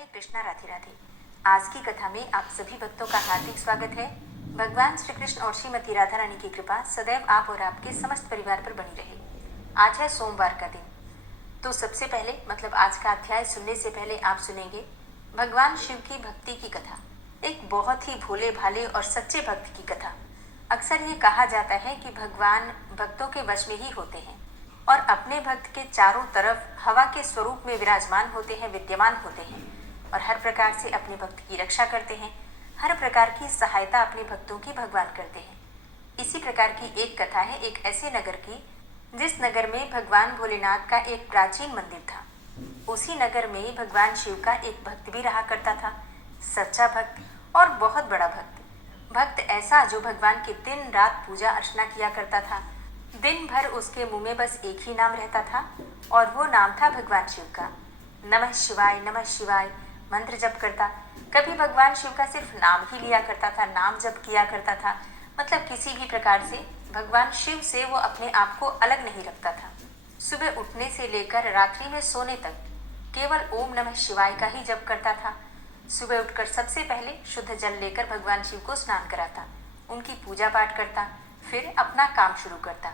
हरे कृष्णा, राधे राधे। आज की कथा में आप सभी भक्तों का हार्दिक स्वागत है। भगवान श्री कृष्ण और श्रीमती राधा रानी की कृपा सदैव आप और आपके समस्त परिवार पर बनी रहे। आज है सोमवार का दिन। तो सबसे पहले आज का अध्याय सुनने से पहले आप सुनेंगे भगवान शिव की भक्ति की कथा, एक बहुत ही भोले भाले और सच्चे भक्त की कथा। अक्सर ये कहा जाता है कि भगवान भक्तों के वश में ही होते हैं और अपने भक्त के चारों तरफ हवा के स्वरूप में विराजमान होते हैं, विद्यमान होते हैं और हर प्रकार से अपने भक्त की रक्षा करते हैं। हर प्रकार की सहायता अपने भक्तों की भगवान करते हैं। इसी प्रकार की एक कथा है एक ऐसे नगर की जिस नगर में भगवान भोलेनाथ का एक प्राचीन मंदिर था। उसी नगर में भगवान शिव का एक भक्त भी रहा करता था, सच्चा भक्त और बहुत बड़ा भक्त ऐसा जो भगवान की दिन रात पूजा अर्चना किया करता था। दिन भर उसके मुंह में बस एक ही नाम रहता था और वो नाम था भगवान शिव का। नमः शिवाय मंत्र जप करता। कभी भगवान शिव का सिर्फ नाम ही लिया करता था, नाम जप किया करता था। किसी भी प्रकार से भगवान शिव से वो अपने आप को अलग नहीं रखता था। सुबह उठने से लेकर रात्रि में सोने तक केवल ओम नमः शिवाय का ही जप करता था। सुबह उठकर सबसे पहले शुद्ध जल लेकर भगवान शिव को स्नान कराता, उनकी पूजा पाठ करता, फिर अपना काम शुरू करता।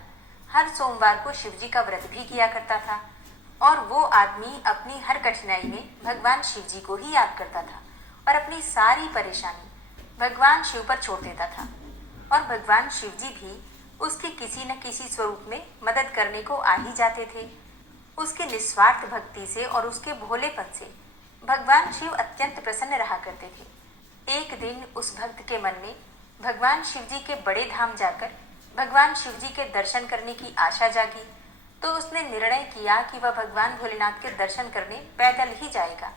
हर सोमवार को शिव जी का व्रत भी किया करता था और वो आदमी अपनी हर कठिनाई में भगवान शिव जी को ही याद करता था और अपनी सारी परेशानी भगवान शिव पर छोड़ देता था। और भगवान शिव जी भी उसकी किसी न किसी स्वरूप में मदद करने को आ ही जाते थे। उसके निस्वार्थ भक्ति से और उसके भोलेपन से भगवान शिव अत्यंत प्रसन्न रहा करते थे। एक दिन उस भक्त के मन में भगवान शिव जी के बड़े धाम जाकर भगवान शिव जी के दर्शन करने की आशा जागी, तो उसने निर्णय किया कि वह भगवान भोलेनाथ के दर्शन करने पैदल ही जाएगा।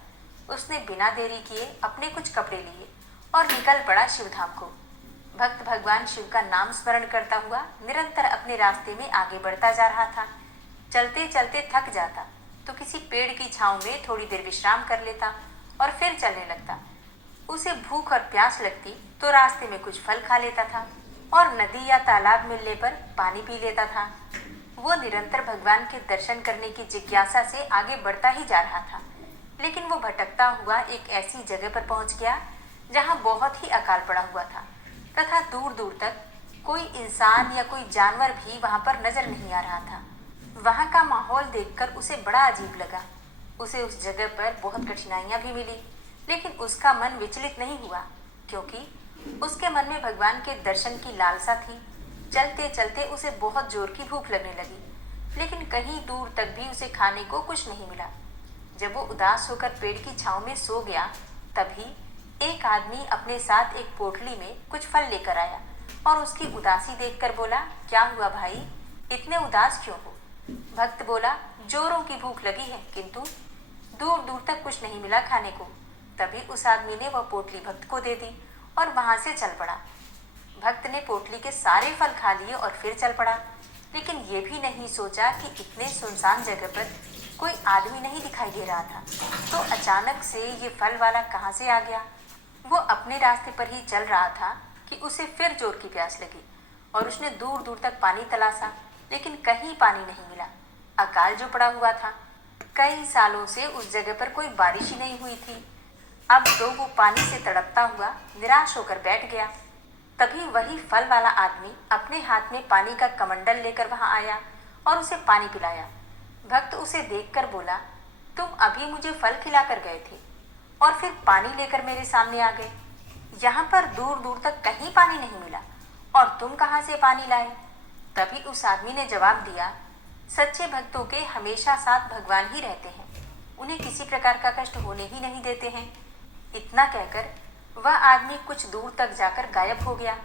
उसने बिना देरी किए अपने कुछ कपड़े लिए और निकल पड़ा शिवधाम को। भक्त भगवान शिव का नाम स्मरण करता हुआ निरंतर अपने रास्ते में आगे बढ़ता जा रहा था। चलते चलते थक जाता तो किसी पेड़ की छांव में थोड़ी देर विश्राम कर लेता और फिर चलने लगता। उसे भूख और प्यास लगती तो रास्ते में कुछ फल खा लेता था और नदी या तालाब मिलने पर पानी पी लेता था। वो निरंतर भगवान के दर्शन करने की जिज्ञासा से आगे बढ़ता ही जा रहा था, लेकिन वो भटकता हुआ एक ऐसी जगह पर पहुंच गया जहां बहुत ही अकाल पड़ा हुआ था तथा दूर दूर तक कोई इंसान या कोई जानवर भी वहां पर नजर नहीं आ रहा था। वहां का माहौल देखकर उसे बड़ा अजीब लगा। उसे उस जगह पर बहुत कठिनाइयां भी मिली, लेकिन उसका मन विचलित नहीं हुआ क्योंकि उसके मन में भगवान के दर्शन की लालसा थी। चलते चलते उसे बहुत जोर की भूख लगने लगी, लेकिन कहीं दूर तक भी उसे खाने को कुछ नहीं मिला। जब वो उदास होकर पेड़ की छांव में सो गया, तभी एक आदमी अपने साथ एक पोटली में कुछ फल लेकर आया और उसकी उदासी देखकर बोला, क्या हुआ भाई, इतने उदास क्यों हो? भक्त बोला, जोरों की भूख लगी है किंतु दूर दूर तक कुछ नहीं मिला खाने को। तभी उस आदमी ने वह पोटली भक्त को दे दी और वहां से चल पड़ा। भक्त ने पोटली के सारे फल खा लिए और फिर चल पड़ा, लेकिन ये भी नहीं सोचा कि इतने सुनसान जगह पर कोई आदमी नहीं दिखाई दे रहा था, तो अचानक से ये फल वाला कहाँ से आ गया? वो अपने रास्ते पर ही चल रहा था कि उसे फिर जोर की प्यास लगी और उसने दूर दूर तक पानी तलाशा, लेकिन कहीं पानी नहीं मिला। अकाल जो पड़ा हुआ था, कई सालों से उस जगह पर कोई बारिश ही नहीं हुई थी। अब तो वो पानी से तड़पता हुआ निराश होकर बैठ गया। तभी वही फल वाला आदमी अपने हाथ में पानी का कमंडल लेकर वहां आया और उसे पानी पिलाया। भक्त उसे देखकर बोला, तुम अभी मुझे फल खिलाकर गए थे और फिर पानी लेकर मेरे सामने आ गए। यहाँ पर दूर दूर तक कहीं पानी नहीं मिला और तुम कहाँ से पानी लाए? तभी उस आदमी ने जवाब दिया, सच्चे भक्तों के हमेशा साथ भगवान ही रहते हैं, उन्हें किसी प्रकार का कष्ट होने ही नहीं देते हैं। इतना कहकर वह आदमी कुछ दूर तक जाकर गायब हो गया।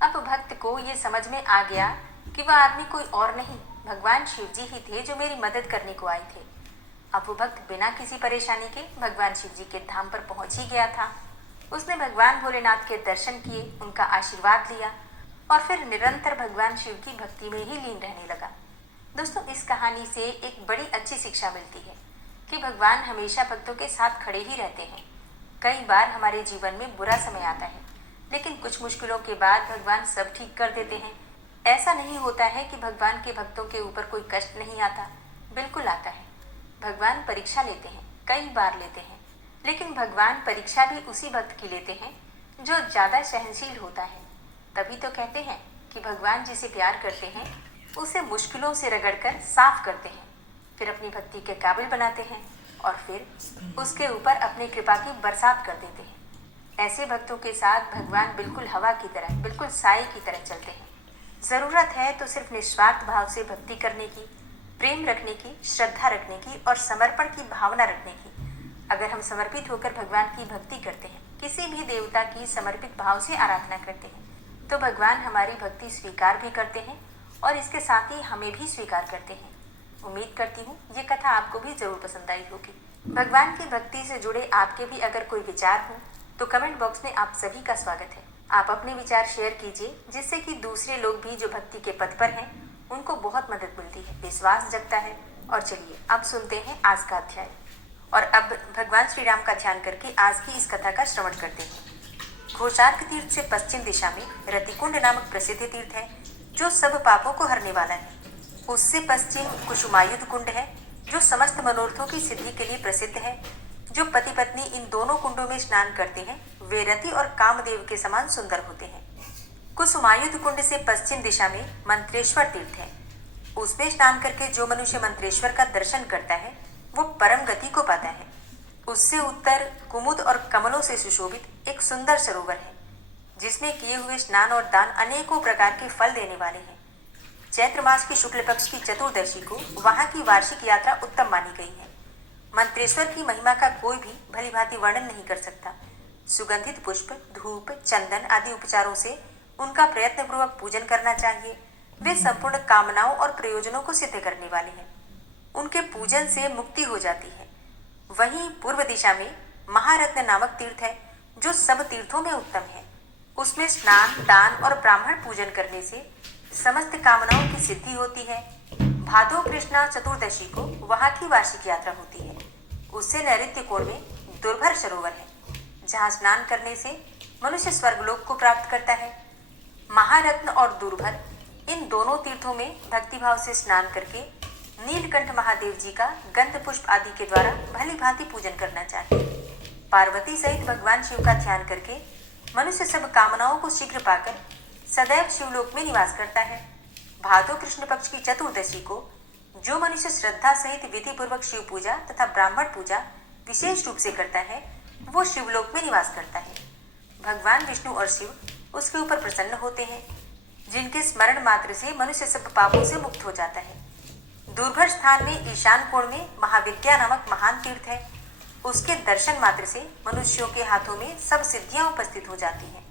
अब भक्त को ये समझ में आ गया कि वह आदमी कोई और नहीं, भगवान शिव जी ही थे जो मेरी मदद करने को आए थे। अब वो भक्त बिना किसी परेशानी के भगवान शिव जी के धाम पर पहुंच ही गया था। उसने भगवान भोलेनाथ के दर्शन किए, उनका आशीर्वाद लिया और फिर निरंतर भगवान शिव की भक्ति में ही लीन रहने लगा। दोस्तों, इस कहानी से एक बड़ी अच्छी शिक्षा मिलती है कि भगवान हमेशा भक्तों के साथ खड़े ही रहते हैं। कई बार हमारे जीवन में बुरा समय आता है, लेकिन कुछ मुश्किलों के बाद भगवान सब ठीक कर देते हैं। ऐसा नहीं होता है कि भगवान के भक्तों के ऊपर कोई कष्ट नहीं आता, बिल्कुल आता है। भगवान परीक्षा लेते हैं, कई बार लेते हैं, लेकिन भगवान परीक्षा भी उसी भक्त की लेते हैं जो ज्यादा सहनशील होता है। तभी तो कहते हैं कि भगवान जिसे प्यार करते हैं उसे मुश्किलों से रगड़कर साफ करते हैं, फिर अपनी भक्ति के काबिल बनाते हैं और फिर उसके ऊपर अपनी कृपा की बरसात कर देते हैं। ऐसे भक्तों के साथ भगवान बिल्कुल हवा की तरह, बिल्कुल साए की तरह चलते हैं। जरूरत है तो सिर्फ निस्वार्थ भाव से भक्ति करने की, प्रेम रखने की, श्रद्धा रखने की और समर्पण की भावना रखने की। अगर हम समर्पित होकर भगवान की भक्ति करते हैं, किसी भी देवता की समर्पित भाव से आराधना करते हैं, तो भगवान हमारी भक्ति स्वीकार भी करते हैं और इसके साथ ही हमें भी स्वीकार करते हैं। उम्मीद करती हूँ ये कथा आपको भी जरूर पसंद आई होगी। भगवान की भक्ति से जुड़े आपके भी अगर कोई विचार हो तो कमेंट बॉक्स में आप सभी का स्वागत है। आप अपने विचार शेयर कीजिए, जिससे कि दूसरे लोग भी जो भक्ति के पथ पर हैं उनको बहुत मदद मिलती है, विश्वास जगता है। और चलिए अब सुनते हैं आज का अध्याय। और अब भगवान श्री राम का ध्यान करके आज की इस कथा का श्रवण करते हैं। घोषार्क तीर्थ से पश्चिम दिशा में रतिकुंड नामक प्रसिद्ध तीर्थ है जो सब पापों को हरने वाला है। उससे पश्चिम कुसुमायुध कुंड है जो समस्त मनोरथों की सिद्धि के लिए प्रसिद्ध है। जो पति पत्नी इन दोनों कुंडों में स्नान करते हैं वे रति और कामदेव के समान सुंदर होते हैं। कुसुमायुध कुंड से पश्चिम दिशा में मंत्रेश्वर तीर्थ है। उसमें स्नान करके जो मनुष्य मंत्रेश्वर का दर्शन करता है वो परम गति को पाता है। उससे उत्तर कुमुद और कमलों से सुशोभित एक सुंदर सरोवर है जिसमें किए हुए स्नान और दान अनेकों प्रकार के फल देने वाले हैं। चैत्र मास की शुक्ल पक्ष की चतुर्दशी को वहां की वार्षिक यात्रा उत्तम मानी गई है। मंत्रेश्वर की महिमा का कोई भी भलीभांति वर्णन नहीं कर सकता। सुगंधित पुष्प, धूप, चंदन आदि उपचारों से उनका प्रयत्नपूर्वक पूजन करना चाहिए। वे संपूर्ण कामनाओं और प्रयोजनों को सिद्ध करने वाले हैं। उनके पूजन से मुक्ति हो जाती है। वहीं पूर्व दिशा में महारत्न नामक तीर्थ है जो सब तीर्थों में उत्तम है। उसमें स्नान, दान और ब्राह्मण पूजन करने से समस्त कामनाओं की सिद्धि होती है। भादो कृष्णा चतुर्दशी को वहां की वार्षिक यात्रा होती है। उससे नैऋत्य कोण में दुर्भर सरोवर है जहां स्नान करने से मनुष्य स्वर्गलोक को प्राप्त करता है। महारत्न और दुर्भर इन दोनों तीर्थों में भक्तिभाव से स्नान करके नीलकंठ महादेव जी का गंध पुष्प आदि के द्वारा भली भांति पूजन करना चाहिए। पार्वती सहित भगवान शिव का ध्यान करके मनुष्य सब कामनाओं को शीघ्र पाकर सदैव शिवलोक में निवास करता है। भादो कृष्ण पक्ष की चतुर्दशी को जो मनुष्य श्रद्धा सहित विधि पूर्वक शिव पूजा तथा ब्राह्मण पूजा विशेष रूप से करता है वो शिवलोक में निवास करता है। भगवान विष्णु और शिव उसके ऊपर प्रसन्न होते हैं, जिनके स्मरण मात्र से मनुष्य सब पापों से मुक्त हो जाता है। दुर्भर स्थान में ईशान कोण में महाविद्या नामक महान तीर्थ है। उसके दर्शन मात्र से मनुष्यों के हाथों में सब सिद्धियां उपस्थित हो जाती हैं।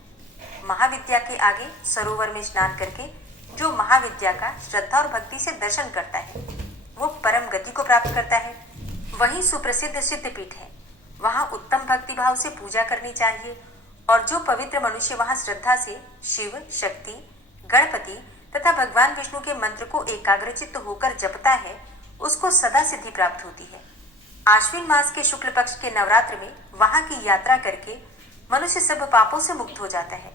महाविद्या के आगे सरोवर में स्नान करके जो महाविद्या का श्रद्धा और भक्ति से दर्शन करता है वो परम गति को प्राप्त करता है। वहीं सुप्रसिद्ध सिद्धपीठ है, वहां उत्तम भक्ति भाव से पूजा करनी चाहिए और जो पवित्र मनुष्य वहां श्रद्धा से शिव, शक्ति, गणपति तथा भगवान विष्णु के मंत्र को एकाग्रचित्त होकर जपता है उसको सदा सिद्धि प्राप्त होती है। आश्विन मास के शुक्ल पक्ष के नवरात्र में वहां की यात्रा करके मनुष्य सब पापों से मुक्त हो जाता है।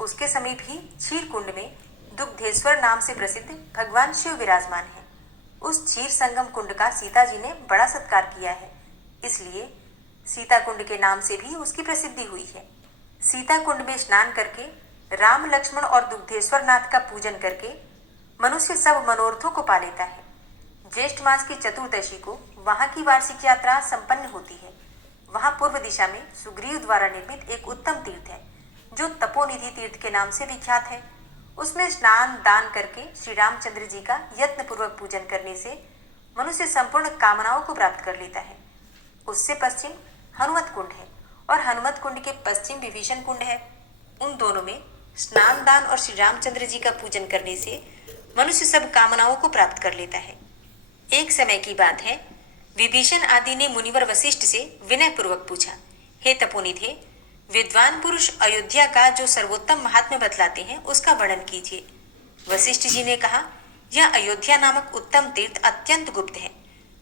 उसके समीप ही क्षीर कुंड में दुग्धेश्वर नाम से प्रसिद्ध भगवान शिव विराजमान है। उस क्षीर संगम कुंड का सीता जी ने बड़ा सत्कार किया है, इसलिए सीता कुंड के नाम से भी उसकी प्रसिद्धि हुई है। सीता कुंड में स्नान करके राम, लक्ष्मण और दुग्धेश्वर नाथ का पूजन करके मनुष्य सब मनोरथों को पा लेता है। ज्येष्ठ मास की चतुर्दशी को वहां की वार्षिक यात्रा संपन्न होती है। वहां पूर्व दिशा में सुग्रीव द्वारा निर्मित एक उत्तम तीर्थ है जो तपोनिधि तीर्थ के नाम से विख्यात है। उसमें स्नान दान करके श्री रामचंद्र जी का यत्न पूर्वक पूजन करने से मनुष्य संपूर्ण कामनाओं को प्राप्त कर लेता है। उससे पश्चिम हनुमत कुंड है और हनुमत कुंड के पश्चिम विभीषण कुंड है। उन दोनों में स्नान दान और श्री रामचंद्र जी का पूजन करने से मनुष्य सब कामनाओं को प्राप्त कर लेता है। एक समय की बात है, विभीषण आदि ने मुनिवर वशिष्ठ से विनय पूर्वक पूछा, हे तपोनिधे, विद्वान पुरुष अयोध्या का जो सर्वोत्तम महात्म्य बतलाते हैं उसका वर्णन कीजिए। वशिष्ठ जी ने कहा, यह अयोध्या नामक उत्तम तीर्थ अत्यंत गुप्त है।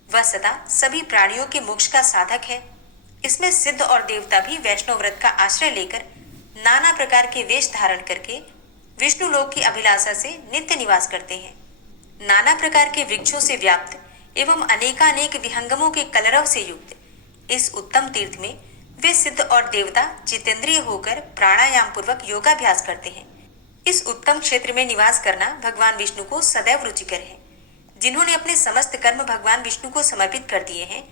वह सदा सभी प्राणियों के मोक्ष का साधक है। इसमें सिद्ध और देवता भी वैष्णव व्रत का आश्रय लेकर नाना प्रकार के वेश धारण करके विष्णु लोक की अभिलाषा से नित्य निवास करते हैं। नाना प्रकार के वृक्षों से व्याप्त एवं अनेकानेक विहंगमों के कलरव से युक्त इस उत्तम तीर्थ में वे सिद्ध और देवता जितेंद्रिय होकर प्राणायाम पूर्वक योगाभ्यास करते हैं। इस उत्तम क्षेत्र में निवास करना भगवान विष्णु को सदैव रुचिकर है। जिन्होंने अपने समस्त कर्म भगवान विष्णु को समर्पित कर दिए हैं,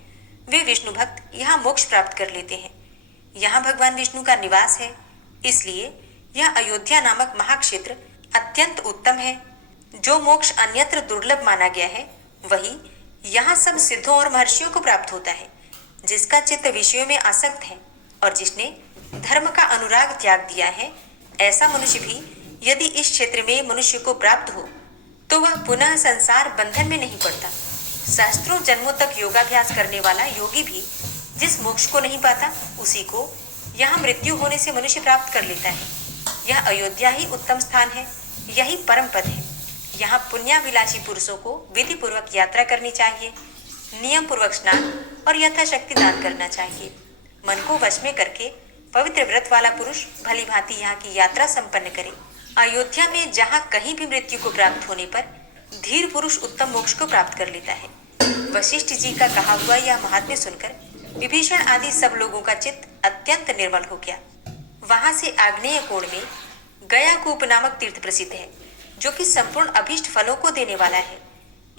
वे विष्णु भक्त यहाँ मोक्ष प्राप्त कर लेते हैं। यहाँ भगवान विष्णु का निवास है, इसलिए यह अयोध्या नामक महाक्षेत्र अत्यंत उत्तम है। जो मोक्ष अन्यत्र दुर्लभ माना गया है, वही यहाँ सब सिद्धों और महर्षियों को प्राप्त होता है। जिसका चित्त विषयों में आसक्त है और जिसने धर्म का अनुराग त्याग दिया है, ऐसा मनुष्य भी यदि इस क्षेत्र में मनुष्य को प्राप्त हो तो वह पुनः संसार बंधन में नहीं पड़ता। सहस्त्रों जन्मों तक योगाभ्यास करने वाला योगी भी जिस मोक्ष को नहीं पाता, उसी को यहाँ मृत्यु होने से मनुष्य प्राप्त कर लेता है। यह अयोध्या ही उत्तम स्थान है, यही परम पद है। यहाँ पुण्याभिलाषी पुरुषों को विधि पूर्वक यात्रा करनी चाहिए, नियम पूर्वक स्नान और यथाशक्ति दान करना चाहिए। मन को वश में करके पवित्र व्रत वाला पुरुष भली भांति यहाँ की यात्रा संपन्न करे। अयोध्या में जहाँ कहीं भी मृत्यु को प्राप्त होने पर धीर पुरुष उत्तम मोक्ष को प्राप्त कर लेता है। वशिष्ठ जी का कहा हुआ यह महात्म्य सुनकर विभीषण आदि सब लोगों का चित्त अत्यंत निर्मल हो गया। वहां से आग्नेय कोण में गया कूप नामक तीर्थ प्रसिद्ध है, जो कि संपूर्ण अभीष्ट फलों को देने वाला है।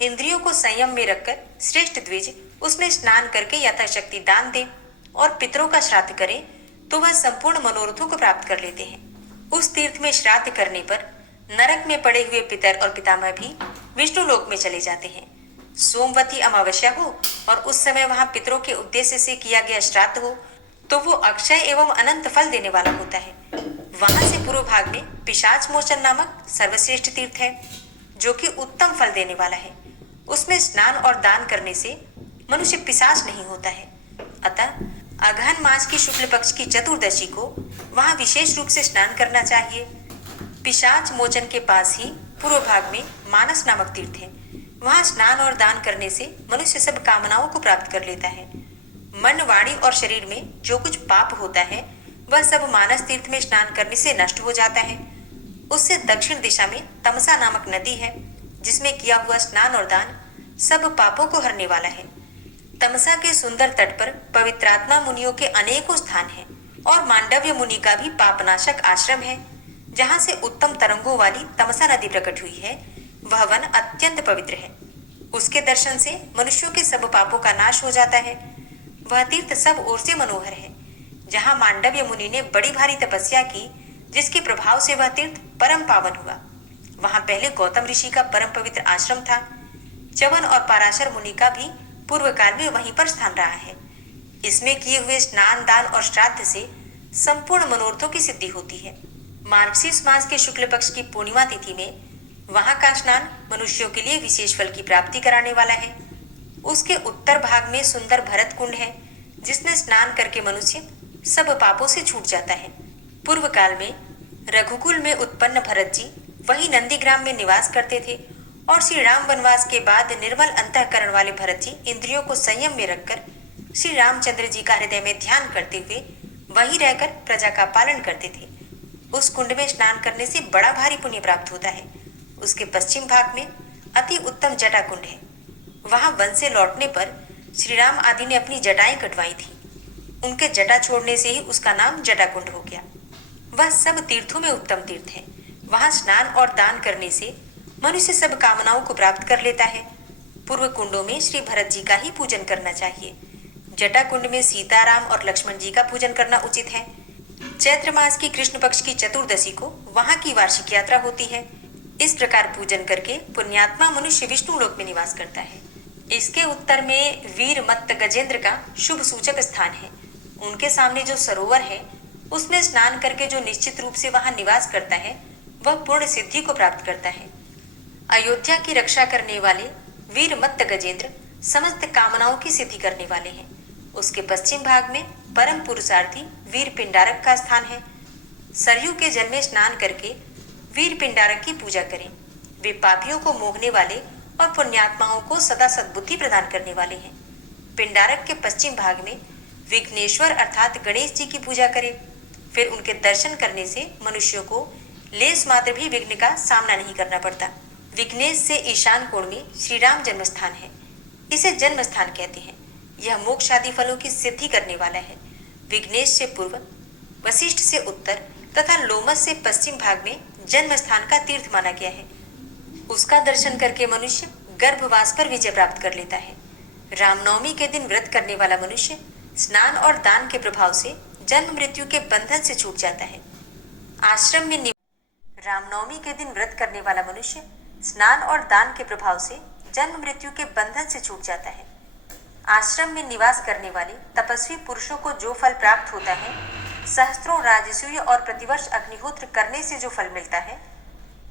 इंद्रियों को संयम में रखकर श्रेष्ठ द्विज उसमें स्नान करके यथाशक्ति दान दे और पितरों का श्राद्ध करे तो वह संपूर्ण मनोरथों को प्राप्त कर लेते हैं। उस तीर्थ में श्राद्ध करने पर नरक में पड़े हुए पितर और पितामह भी विष्णु लोक में चले जाते हैं। सोमवती अमावस्या हो और उस समय वहां पितरों के उद्देश्य से किया गया श्राद्ध हो तो वो अक्षय एवं अनंत फल देने वाला होता है। वहां से पूर्व भाग में पिशाच मोचन नामक सर्वश्रेष्ठ तीर्थ है, जो कि उत्तम फल देने वाला है। उसमें स्नान और दान करने से मनुष्य पिशाच नहीं होता है। अतः अगहन मास की शुक्ल पक्ष की चतुर्दशी को वहां विशेष रूप से स्नान करना चाहिए। पिशाच मोचन के पास ही पूर्व भाग में मानस नामक तीर्थ है। वहां स्नान और दान करने से मनुष्य सब कामनाओं को प्राप्त कर लेता है। मन, वाणी और शरीर में जो कुछ पाप होता है, वह सब मानस तीर्थ में स्नान करने से नष्ट हो जाता है। उससे दक्षिण दिशा में तमसा नामक नदी है, जिसमें किया हुआ स्नान और दान सब पापों को हरने वाला है। तमसा के सुंदर तट पर पवित्रात्मा मुनियों के अनेकों स्थान हैं और मांडव्य मुनि का भी पापनाशक आश्रम है। जहाँ से उत्तम तरंगों वाली तमसा नदी प्रकट हुई है, वह वन अत्यंत पवित्र है। उसके दर्शन से मनुष्यों के सब पापों का नाश हो जाता है। वह तीर्थ सब ओर से मनोहर है। जहाँ मांडव्य मुनि ने बड़ी भारी तपस्या की, जिसके प्रभाव से वह तीर्थ परम पावन हुआ। वहां पहले गौतम ऋषि का परम पवित्र आश्रम था। च्यवन और पाराशर मुनि का भी पूर्व काल में वहीं पर स्थान रहा है। इसमें किए हुए स्नान, दान और श्राद्ध से संपूर्ण मनोरथों की सिद्धि होती है। मार्गशीर्ष मास के शुक्ल पक्ष की पूर्णिमा तिथि में वहां का स्नान मनुष्यों के लिए विशेष फल की प्राप्ति कराने वाला है। उसके उत्तर भाग में सुंदर भरत कुंड है, जिसमें स्नान करके मनुष्य सब पापों से छूट जाता है। पूर्व काल में रघुकुल में उत्पन्न भरत जी वही नंदीग्राम में निवास करते थे और श्री राम वनवास के बाद निर्मल अंतःकरण वाले भरत जी इंद्रियों को संयम में रखकर श्री रामचंद्र जी का हृदय में ध्यान करते हुए वहीं रहकर प्रजा का पालन करते थे। उस कुंड में स्नान करने से बड़ा भारी पुण्य प्राप्त होता है। उसके पश्चिम भाग में अति उत्तम जटा कुंड है। वहां वन से लौटने पर श्री राम आदि ने अपनी जटाएं कटवाई थी। उनके जटा छोड़ने से ही उसका नाम जटा कुंड हो गया। वह सब तीर्थों में उत्तम तीर्थ है। वहां स्नान और दान करने से मनुष्य सब कामनाओं को प्राप्त कर लेता है। पूर्व कुंडों में श्री भरत जी का ही पूजन करना चाहिए। जटा कुंड में सीताराम और लक्ष्मण जी का पूजन करना उचित है। चैत्र मास की कृष्ण पक्ष की चतुर्दशी को वहां की वार्षिक यात्रा होती है। इस प्रकार पूजन करके पुण्यात्मा मनुष्य विष्णु लोक में निवास करता है। इसके उत्तर में वीर मत्त गजेंद्र का शुभ सूचक स्थान है। उनके सामने जो सरोवर है, उसमें स्नान करके जो निश्चित रूप से वहां निवास करता है, वह पूर्ण सिद्धि को प्राप्त करता है। अयोध्या की रक्षा करने वाले वीर मत्त गजेंद्र समस्त कामनाओं की सिद्धि करने वाले हैं। उसके पश्चिम भाग में परम पुरुषार्थी वीर पिंडारक का स्थान है। सरयू के जल में स्नान करके वीर पिंडारक की पूजा करें। वे पापियों को मोहने वाले और पुण्यात्माओं को सदा सद्बुद्धि प्रदान करने वाले हैं। पिंडारक के पश्चिम भाग में विघ्नेश्वर अर्थात गणेश जी की पूजा करें। फिर उनके दर्शन करने से मनुष्यों को लेस मात्र भी विघ्न का सामना नहीं करना पड़ता। विघ्नेश से ईशान कोण में श्री राम जन्म स्थान है। इसे जन्म स्थान कहते हैं। यह मोक्ष आदि फलों की सिद्धि करने वाला है। विघ्नेश से पूर्व, वशिष्ठ से उत्तर तथा लोमस से पश्चिम भाग में जन्म स्थान का तीर्थ माना गया है। उसका दर्शन करके मनुष्य गर्भवास पर विजय प्राप्त कर लेता है। रामनवमी के दिन व्रत करने वाला मनुष्य स्नान और दान के प्रभाव से जन्म मृत्यु के बंधन से छूट जाता है। आश्रम में रामनवमी के दिन व्रत करने वाला मनुष्य स्नान और दान के प्रभाव से जन्म मृत्यु के बंधन से छूट जाता है। आश्रम में निवास करने वाले तपस्वी पुरुषों को जो फल प्राप्त होता है, सहस्त्रों राजसूय और प्रतिवर्ष अग्निहोत्र करने से जो फल मिलता है,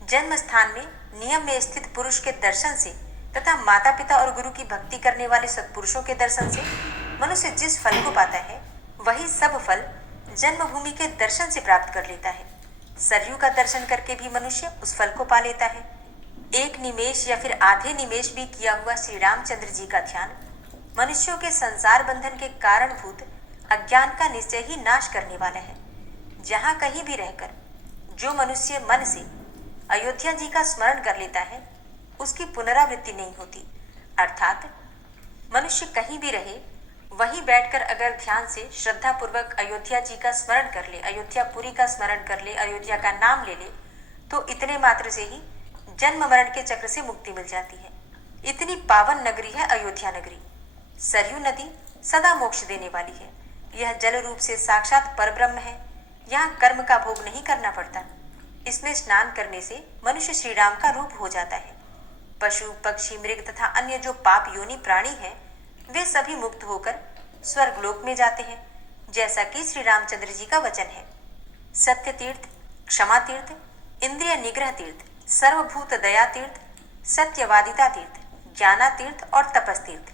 जन्म स्थान में नियम में स्थित पुरुष के दर्शन से तथा माता पिता और गुरु की भक्ति करने वाले सत्पुरुषों के दर्शन से मनुष्य जिस फल को पाता है, वही सब फल जन्मभूमि के दर्शन से प्राप्त कर लेता है। सरयू का दर्शन करके भी मनुष्य उस फल को पा लेता है। एक निमेष या फिर आधे निमेष भी किया हुआ श्री रामचंद्र जी का ध्यान मनुष्यों के संसार बंधन के कारणभूत अज्ञान का निश्चय ही नाश करने वाला है। जहाँ कहीं भी रहकर जो मनुष्य मन से अयोध्या जी का स्मरण कर लेता है, उसकी पुनरावृत्ति नहीं होती। अर्थात मनुष्य कहीं भी रहे, वहीं बैठकर अगर ध्यान से श्रद्धा पूर्वक अयोध्या जी का स्मरण कर ले, अयोध्यापुरी का स्मरण कर ले, अयोध्या का नाम ले ले, तो इतने मात्र से ही जन्म मरण के चक्र से मुक्ति मिल जाती है। इतनी पावन नगरी है अयोध्या नगरी। सरयू नदी सदा मोक्ष देने वाली है। यह जल रूप से साक्षात परब्रह्म है। यहाँ कर्म का भोग नहीं करना पड़ता। इसमें स्नान करने से मनुष्य श्री राम का रूप हो जाता है। पशु पक्षी मृग तथा अन्य जो पाप योनि प्राणी हैं, वे सभी मुक्त होकर स्वर्गलोक में जाते हैं, जैसा कि श्री रामचंद्र जी का वचन है। सत्य तीर्थ, क्षमा तीर्थ, इंद्रिय निग्रह तीर्थ, सर्वभूत दया तीर्थ, सत्यवादिता तीर्थ, ज्ञाना तीर्थ और तपस तीर्थ,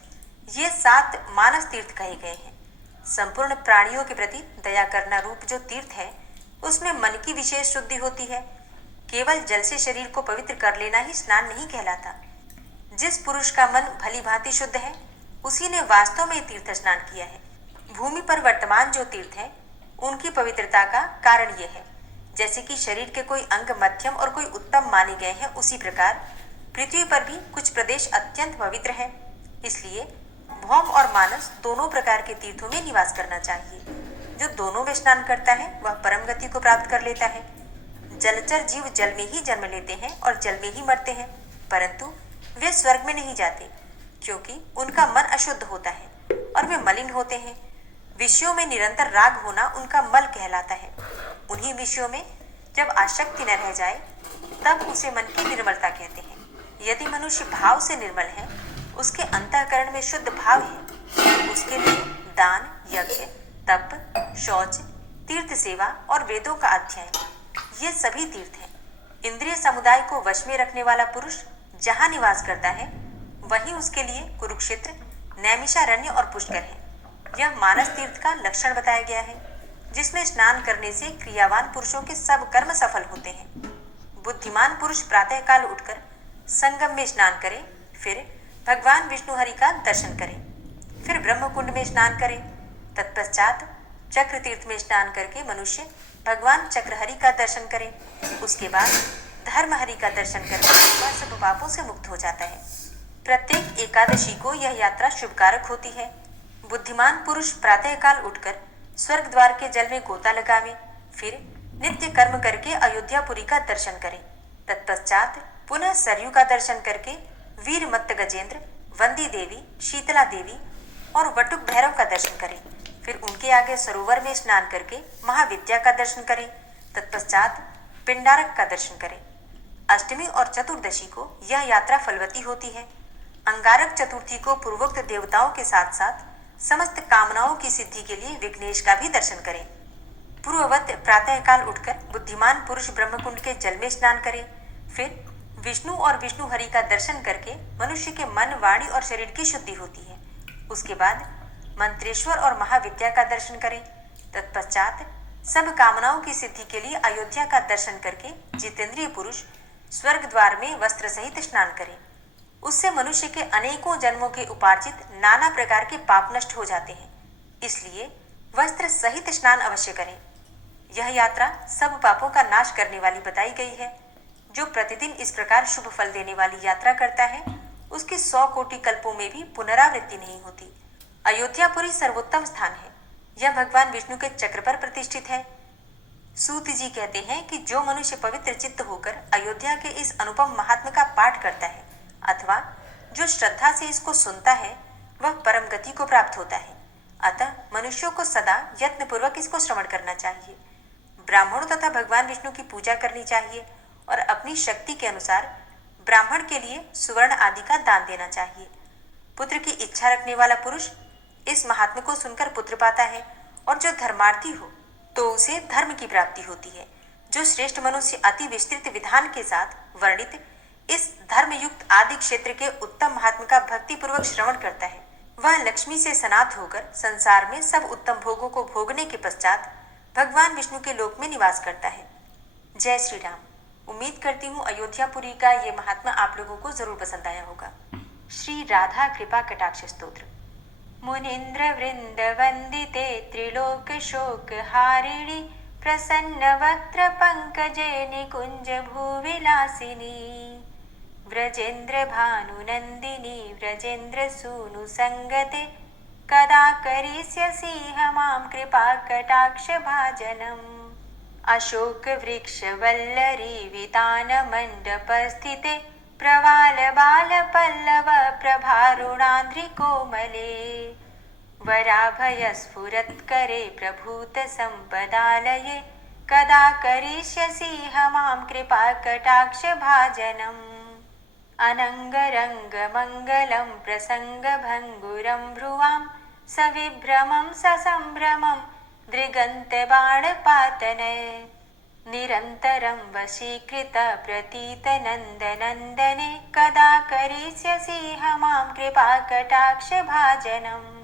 ये 7 मानस तीर्थ कहे गए हैं। संपूर्ण प्राणियों के प्रति दया करना रूप जो तीर्थ है, उसमें मन की विशेष शुद्धि होती है। केवल जल से शरीर को पवित्र कर लेना ही स्नान नहीं कहलाता। जिस पुरुष का मन भली भांति शुद्ध है, उसी ने वास्तव में तीर्थ स्नान किया है। भूमि पर वर्तमान जो तीर्थ हैं, उनकी पवित्रता का कारण यह है, जैसे कि शरीर के कोई अंग मध्यम और कोई उत्तम माने गए हैं, उसी प्रकार पृथ्वी पर भी कुछ प्रदेश अत्यंत पवित्र हैं। इसलिए भौम और मानस दोनों प्रकार के तीर्थों में निवास करना चाहिए। जो दोनों में स्नान करता है, वह परम गति को प्राप्त कर लेता है। जलचर जीव जल में ही जन्म लेते हैं और जल में ही मरते हैं, परंतु वे स्वर्ग में नहीं जाते, क्योंकि उनका मन अशुद्ध होता है और वे मलिन होते हैं। विषयों में निरंतर राग होना उनका मल कहलाता है। उन्हीं विषयों में जब आसक्ति न रह जाए, तब उसे मन की निर्मलता कहते हैं। यदि मनुष्य भाव से निर्मल है, उसके अंतःकरण में शुद्ध भाव है, उसके लिए दान, यज्ञ, तप, शौच, तीर्थ सेवा और वेदों का अध्ययन, ये सभी तीर्थ हैं। इंद्रिय समुदाय को वश में रखने वाला पुरुष जहाँ निवास करता है, वहीं उसके लिए कुरुक्षेत्र, नैमिषारण्य और पुष्कर है। यह मानस तीर्थ का लक्षण बताया गया है, जिसमें स्नान करने से क्रियावान पुरुषों के सब कर्म सफल होते हैं। बुद्धिमान पुरुष प्रातःकाल उठकर संगम में स्नान करे, फिर भगवान विष्णु हरि का दर्शन करें, फिर ब्रह्मकुंड में स्नान करें। तत्पश्चात चक्र तीर्थ में स्नान करके मनुष्य भगवान चक्रहरि का दर्शन करे। उसके बाद धर्म हरि का दर्शन करके वह सब पापों से मुक्त हो जाता है। प्रत्येक एकादशी को यह यात्रा शुभकारक होती है। बुद्धिमान पुरुष प्रातःकाल उठकर स्वर्ग द्वार के जल में गोता लगावे, फिर नित्य कर्म करके अयोध्यापुरी का दर्शन करें। तत्पश्चात पुनः सरयू का दर्शन करके वीर मत्त गजेंद्र, वंदी देवी, शीतला देवी और वटुक भैरव का दर्शन करें। फिर उनके आगे सरोवर में स्नान करके महाविद्या का दर्शन करें। तत्पश्चात पिंडारक का दर्शन करें। अष्टमी और चतुर्दशी को यह यात्रा फलवती होती है। अंगारक चतुर्थी को पूर्वोक्त देवताओं के साथ साथ समस्त कामनाओं की सिद्धि के लिए विघ्नेश का भी दर्शन करें। पूर्ववत प्रातःकाल उठकर बुद्धिमान पुरुष ब्रह्मकुंड के जल में स्नान करे, फिर विष्णु और विष्णु हरि का दर्शन करके मनुष्य के मन, वाणी और शरीर की शुद्धि होती है। उसके बाद मंत्रेश्वर और महाविद्या का दर्शन करें। तत्पश्चात सब कामनाओं की सिद्धि के लिए अयोध्या का दर्शन करके जितेंद्रिय पुरुष स्वर्ग द्वार में वस्त्र सहित स्नान करें। उससे मनुष्य के अनेकों जन्मों के उपार्जित नाना प्रकार के पाप नष्ट हो जाते हैं। इसलिए वस्त्र सहित स्नान अवश्य करें। यह यात्रा सब पापों का नाश करने वाली बताई गई है। जो प्रतिदिन इस प्रकार शुभ फल देने वाली यात्रा करता है, उसकी 100 कोटि कल्पों में भी पुनरावृत्ति नहीं होती। अयोध्यापुरी सर्वोत्तम स्थान है। यह भगवान विष्णु के चक्र पर प्रतिष्ठित है। सूत जी कहते हैं कि जो मनुष्य पवित्र चित्त होकर अयोध्या के इस अनुपम महात्म्य का पाठ करता है अथवा जो श्रद्धा से इसको सुनता है वह परम गति को प्राप्त होता है। अतः मनुष्यों को सदा यत्नपूर्वक इसको श्रवण करना चाहिए। ब्राह्मणों तथा भगवान विष्णु की पूजा करनी चाहिए और अपनी शक्ति के अनुसार ब्राह्मण के लिए सुवर्ण आदि का दान देना चाहिए। पुत्र की इच्छा रखने वाला पुरुष इस महात्म्य को सुनकर पुत्र पाता है और जो धर्मार्थी हो तो उसे धर्म की प्राप्ति होती है। जो श्रेष्ठ मनुष्य अति विस्तृत विधान के साथ वर्णित इस धर्मयुक्त आदि क्षेत्र के उत्तम महात्म्य का भक्ति पूर्वक श्रवण करता है वह लक्ष्मी से सनात होकर संसार में सब उत्तम भोगों को भोगने के पश्चात भगवान विष्णु के लोक में निवास करता है। जय श्री राम। उम्मीद करती हूँ अयोध्यापुरी का ये महात्मा आप लोगों को जरूर पसंद आया होगा। श्री राधा कृपा कटाक्ष स्तोत्र। मुनीन्द्र वृंद वंदिते त्रिलोक शोक हारिणी प्रसन्न वक्त्र पंकजे निकुंज भूविलासिनी व्रजेन्द्र भानुनंदिनी व्रजेन्द्र सूनु संगते कदा करिष्यसि मां कृपा कटाक्ष भाजनम्। अशोक वृक्ष वल्लरी वितान मंडप स्थिते प्रवाल बाल पल्लव प्रभारुणांध्रि कोमले वराभय स्फुरत्करे प्रभूत संपदालये कदा करिष्यसि मां कृपा कटाक्ष भाजनम्। अनंगरंग मंगलम प्रसंग भंगुरम भ्रुवां सविभ्रमं ससंभ्रमं दृगंत बाणपातनय निरन्तरं वशीकृत प्रतीत नंदनंदने कदा करिष्यसि मां कृपा कटाक्ष भाजनम्।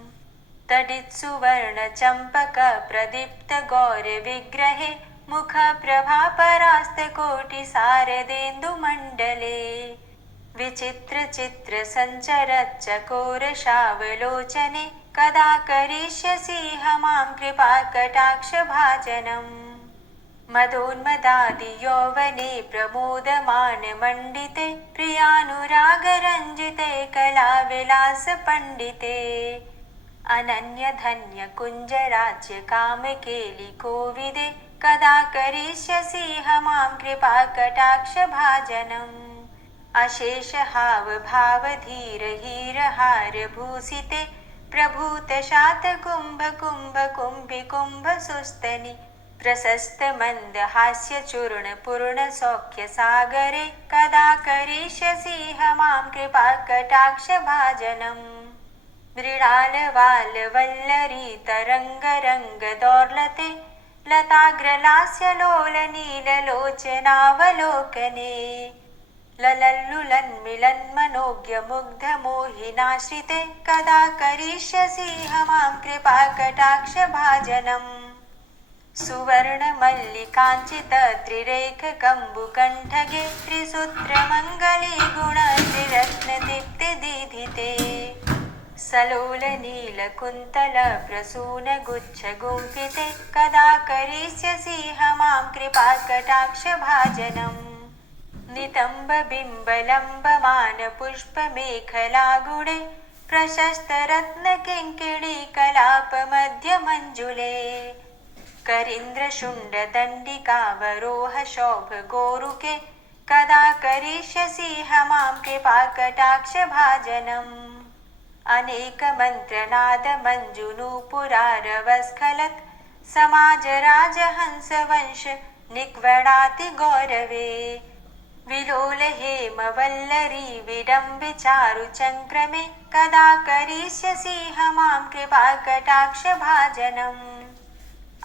तडित्सुवर्ण चंपक प्रदीप्त गौर विग्रहे मुख प्रभा परास्त कोटि सारदेन्दु मंडले विचित्र चित्र संचरत् चकोर शावलोचने कदा करिष्यसि मां कृपा कटाक्ष भाजनम्। मदोन्मदादि यौवने प्रमोदमान मंडिते प्रियानुराग रंजिते कला विलास पंडिते अनन्य धन्य कुंज राज्य काम केलि कोविदे कदा करिष्यसि मां कृपा कटाक्ष भाजनम्। अशेष हाव भाव धीर हीर हार भूषिते प्रभूत शात कुंभ कुंभ कुंभि कुंभ सुस्तनि प्रशस्त मंद हास्य चूर्ण पूर्ण सौख्य सागरे कदा करिष्यसि मां कृपा कटाक्ष भाजनम्। मृणाल वाल वल्लरी तरंग रंग दौर्लते लताग्रलास्य लोल नील लोचनावलोकने ललल्लुलन्मिलन्मनोज्ञ मुग्ध मोहिनाश्रिते कदा करिष्यसि मां कृपा कटाक्ष भाजनम्। सुवर्ण मल्लिकाञ्चित त्रिरेख कम्बुकण्ठगे त्रिसूत्र मङ्गली गुण त्रिरत्न दीप्ति दीधिते सलोल नील कुन्तल प्रसून गुच्छ गुम्फिते कदा करिष्यसि मां कृपा कटाक्ष भाजनम्। नितंब बिंब लंबमान पुष्प मेखला गुणे प्रशस्त रत्न किंकिणी कलाप मध्य मंजुले करींद्र शुंड दंडिकावरोह शोभ गोरुके कदा करिष्यसि मां कृपा कटाक्ष भाजनम्। अनेक मंत्रनाद मंजुनूपुरारवस्खलत् समाज राजहंस वंश निक्वणाति गौरवे विलोल हेम वल्लरी विडम्बि चारु चंक्रमे कदा करिष्यसि मां कृपा कटाक्ष भाजनम्।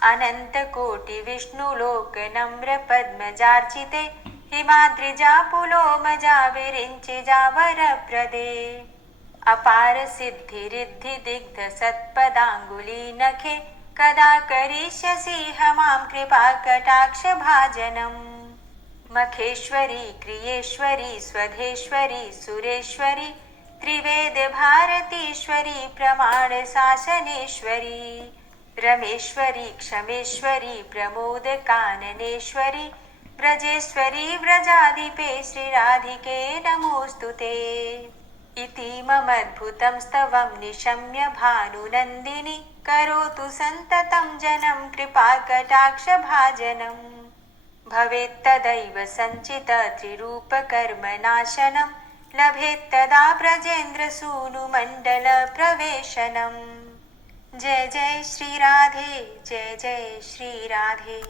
अनंत कोटि विष्णुलोक नम्र पद्मजार्चिते हिमाद्रिजा पुलोमजा विरिञ्चिजा वरप्रदे अपार सिद्धि रिद्धि दिग्ध सत्पदांगुली नखे कदा करिष्यसि मां कृपा कटाक्ष भाजनम्। मखेश्वरी क्रियेश्वरी स्वधेश्वरी सुरेश्वरी त्रिवेद भारतीश्वरी प्रमाण शासनेश्वरी रमेश्वरी क्षमेश्वरी प्रमोद काननेश्वरी ब्रजेश्वरी व्रजाधिपे श्री राधिके नमोस्तुते। इतीममद्भुतं स्तवं निशम्य भानुनन्दिनी करोतु सन्ततं जनं कृपाकटाक्षभाजनम् भवेत्तदैव सञ्चितत्रिरूपकर्मनाशनं लभेत्तदा ब्रजेन्द्रसूनुमण्डलप्रवेशनम्। जय जय श्री राधे, जय जय श्री राधे।